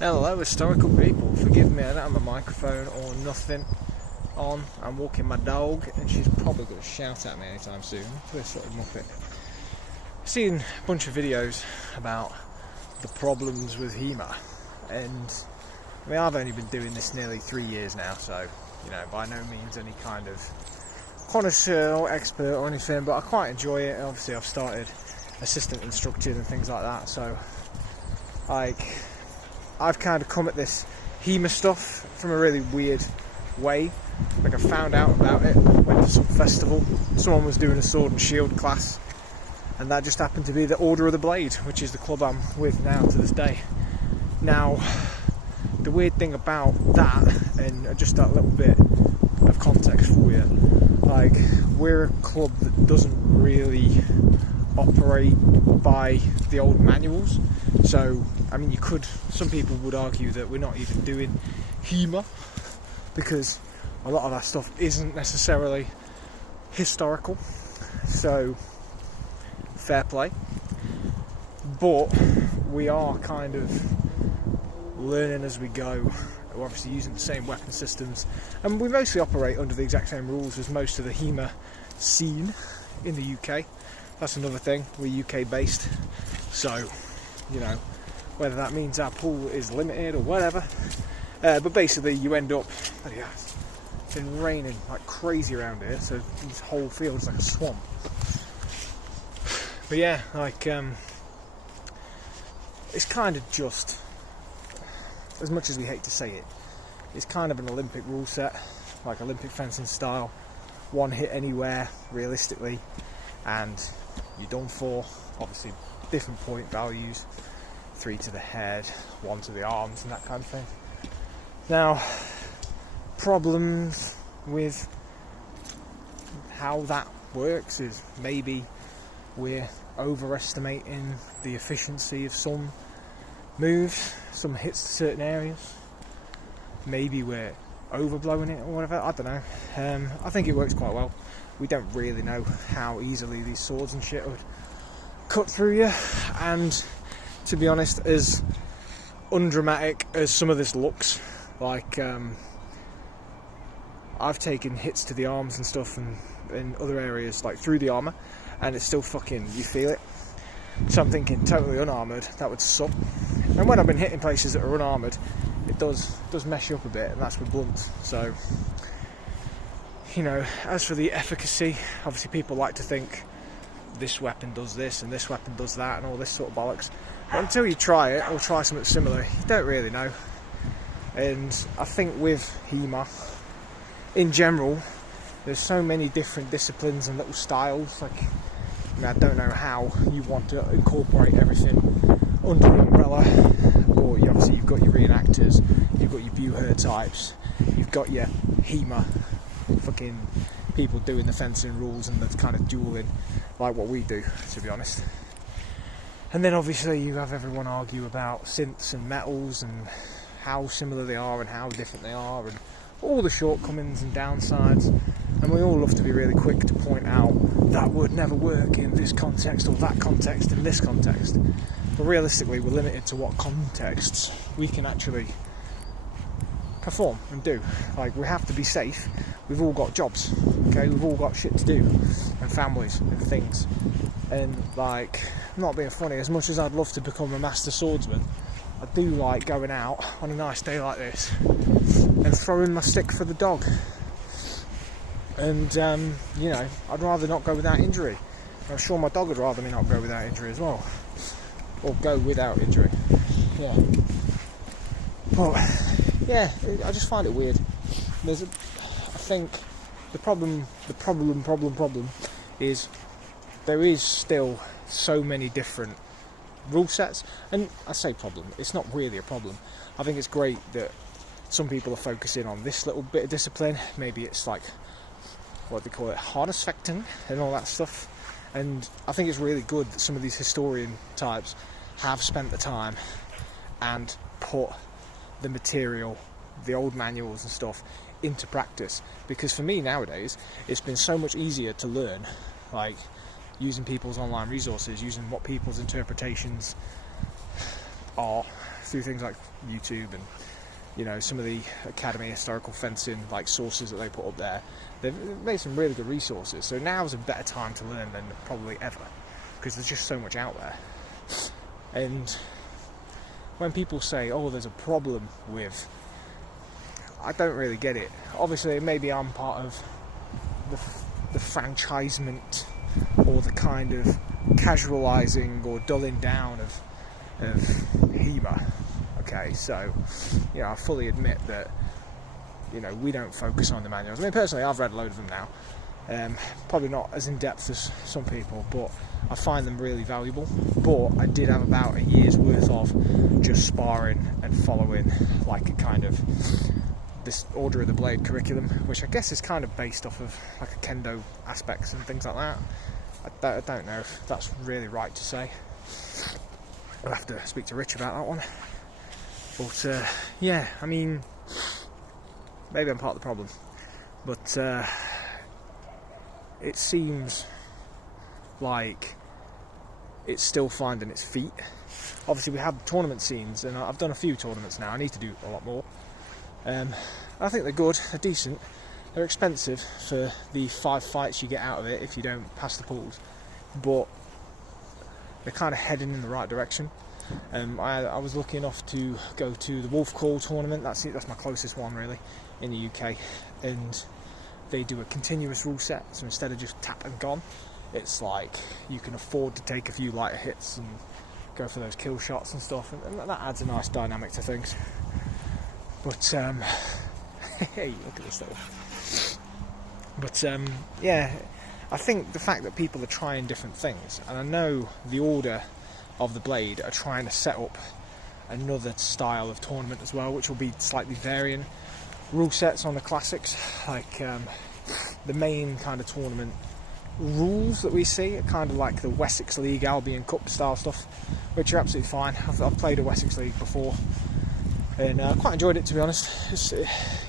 Hello historical people, forgive me, I don't have a microphone or nothing on. I'm walking my dog and she's probably going to shout at me anytime soon. This sort of muppet. I've seen a bunch of videos about the problems with HEMA, and I mean, I've only been doing this nearly 3 years now, so by no means any kind of connoisseur or expert or anything, but I quite enjoy it. Obviously I've started assistant instructing and things like that, so I've kind of come at this HEMA stuff from a really weird way. I found out about it, went to some festival, someone was doing a sword and shield class, and that just happened to be the Order of the Blade, which is the club I'm with now to this day. Now, the weird thing about that, and just that little bit of context for you, we're a club that doesn't really operate by the old manuals. So, I mean, some people would argue that we're not even doing HEMA because a lot of our stuff isn't necessarily historical. So, fair play. But we are kind of learning as we go. We're obviously using the same weapon systems, and we mostly operate under the exact same rules as most of the HEMA scene in the UK. That's another thing, we're UK based, so whether that means our pool is limited or whatever, but basically you end up, it's been raining like crazy around here, so this whole field is like a swamp. But yeah, it's kind of just, as much as we hate to say it, it's kind of an Olympic rule set, like Olympic fencing style, one hit anywhere realistically, and you're done for. Obviously different point values, 3 to the head, 1 to the arms and that kind of thing. Now, problems with how that works is maybe we're overestimating the efficiency of some moves, some hits to certain areas. Maybe we're overblowing it or whatever, I don't know. I think it works quite well. We don't really know how easily these swords and shit would cut through you, and to be honest, as undramatic as some of this looks, I've taken hits to the arms and stuff and in other areas, like through the armour, and it's still you feel it. So I'm thinking totally unarmoured, that would suck. And when I've been hitting places that are unarmoured, it does mess you up a bit, and that's with blunts. So, as for the efficacy, obviously people like to think this weapon does this and this weapon does that and all this sort of bollocks. But until you try it or try something similar, you don't really know. And I think with HEMA, in general, there's so many different disciplines and little styles. I don't know how you want to incorporate everything under an umbrella, but obviously you've got your reenactors, you've got your Buher types, you've got your HEMA fucking people doing the fencing rules and the kind of dueling like what we do, to be honest. And then obviously you have everyone argue about synths and metals and how similar they are and how different they are and all the shortcomings and downsides, and we all love to be really quick to point out that would never work in this context or that context in this context. But realistically, we're limited to what contexts we can actually perform and do. We have to be safe. We've all got jobs, okay? We've all got shit to do, and families and things. And I'm not being funny, as much as I'd love to become a master swordsman, I do like going out on a nice day like this and throwing my stick for the dog. And I'd rather not go without injury. I'm sure my dog would rather me not go without injury as well, or go without injury. Yeah. But yeah, I just find it weird. I think the problem is there is still so many different rule sets, and I say problem, it's not really a problem. I think it's great that some people are focusing on this little bit of discipline. Maybe it's what they call it, harness fecting and all that stuff. And I think it's really good that some of these historian types have spent the time and put the material, the old manuals and stuff into practice, because for me nowadays it's been so much easier to learn using people's online resources, using what people's interpretations are through things like YouTube and, you know, some of the Academy Historical Fencing like sources that they put up there. They've made some really good resources. So now's a better time to learn than probably ever, because there's just so much out there. And when people say, oh, there's a problem with, I don't really get it. Obviously, maybe I'm part of the franchisement or the kind of casualising or dulling down of HEMA. Okay, so, you know, I fully admit that, you know, we don't focus on the manuals. I mean, personally, I've read a load of them now. Probably not as in-depth as some people, but I find them really valuable. But I did have about a year's worth of just sparring and following like a kind of this Order of the Blade curriculum, which I guess is kind of based off of like a kendo aspects and things like that. I don't know if that's really right to say. I'll have to speak to Rich about that one. But yeah, I mean, maybe I'm part of the problem, but it seems like it's still finding its feet. Obviously, we have tournament scenes, and I've done a few tournaments now. I need to do a lot more. I think they're good, they're decent, they're expensive for the 5 fights you get out of it if you don't pass the pools, but they're kind of heading in the right direction. I was lucky enough to go to the Wolf Call tournament. That's my closest one really in the UK, and they do a continuous rule set, so instead of just tap and gone, it's like you can afford to take a few lighter hits and go for those kill shots and stuff, and that adds a nice dynamic to things. But hey, look at this stuff. But yeah, I think the fact that people are trying different things, and I know the Order of the Blade are trying to set up another style of tournament as well, which will be slightly varying rule sets on the classics. Like the main kind of tournament rules that we see are kind of like the Wessex League, Albion Cup style stuff, which are absolutely fine. I've played a Wessex League before, and I quite enjoyed it, to be honest. It's,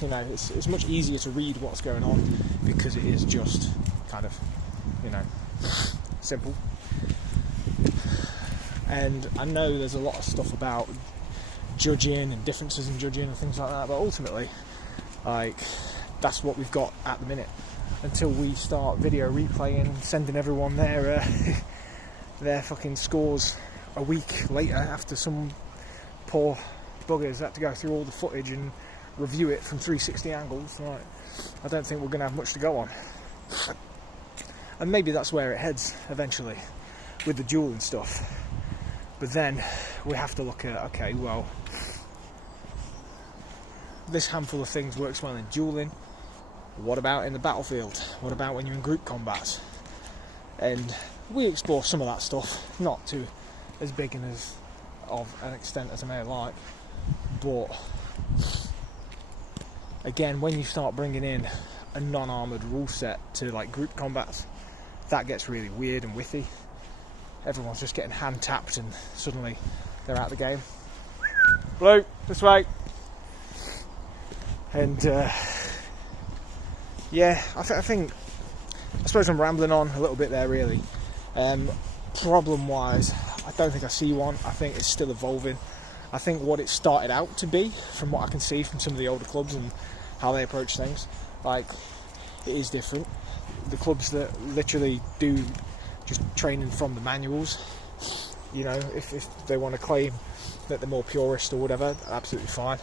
you know, it's much easier to read what's going on because it is just kind of, you know, simple. And I know there's a lot of stuff about judging and differences in judging and things like that, but ultimately, like, that's what we've got at the minute until we start video replaying, sending everyone their fucking scores a week later after some poor buggers had to go through all the footage and review it from 360 angles. Like, I don't think we're going to have much to go on. And maybe that's where it heads eventually with the dueling stuff. But then we have to look at, okay, well, this handful of things works well in dueling. What about in the battlefield? What about when you're in group combats? And we explore some of that stuff, not to as big and as of an extent as I may like, but again, when you start bringing in a non-armoured rule set to like group combats, that gets really weird and whiffy. Everyone's just getting hand tapped and suddenly they're out of the game. Blue, this way. And yeah, I suppose I'm rambling on a little bit there really. Problem wise, I don't think I see one. I think it's still evolving. I think what it started out to be, from what I can see from some of the older clubs and how they approach things, like, it is different. The clubs that literally do just training from the manuals, you know, if they want to claim that they're more purist or whatever, absolutely fine,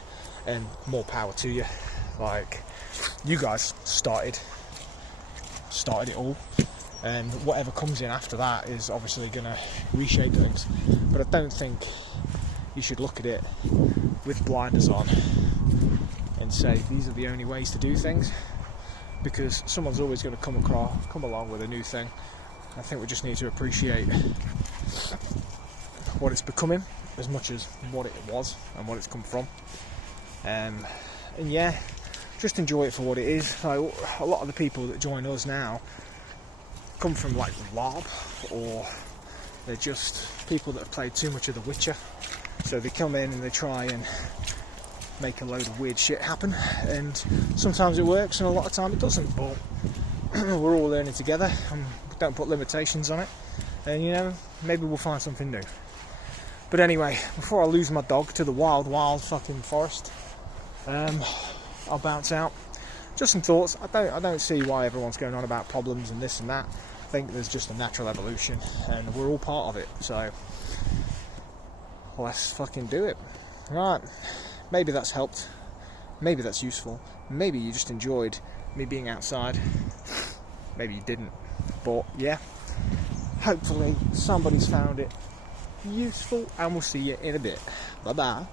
and more power to you. Like, you guys started it all, and whatever comes in after that is obviously going to reshape things. But I don't think you should look at it with blinders on and say these are the only ways to do things, because someone's always going to come along with a new thing. I think we just need to appreciate what it's becoming as much as what it was and what it's come from. And yeah, just enjoy it for what it is. Like, a lot of the people that join us now come from like LARP, or they're just people that have played too much of The Witcher. So they come in and they try and make a load of weird shit happen, and sometimes it works and a lot of time it doesn't, but we're all learning together and don't put limitations on it, and you know, maybe we'll find something new. But anyway, before I lose my dog to the wild fucking forest, I'll bounce out. Just some thoughts. I don't see why everyone's going on about problems and this and that. I think there's just a natural evolution, and we're all part of it. So let's fucking do it. Right. Maybe that's helped. Maybe that's useful. Maybe you just enjoyed me being outside. Maybe you didn't. But yeah, hopefully somebody's found it useful, and we'll see you in a bit. Bye bye.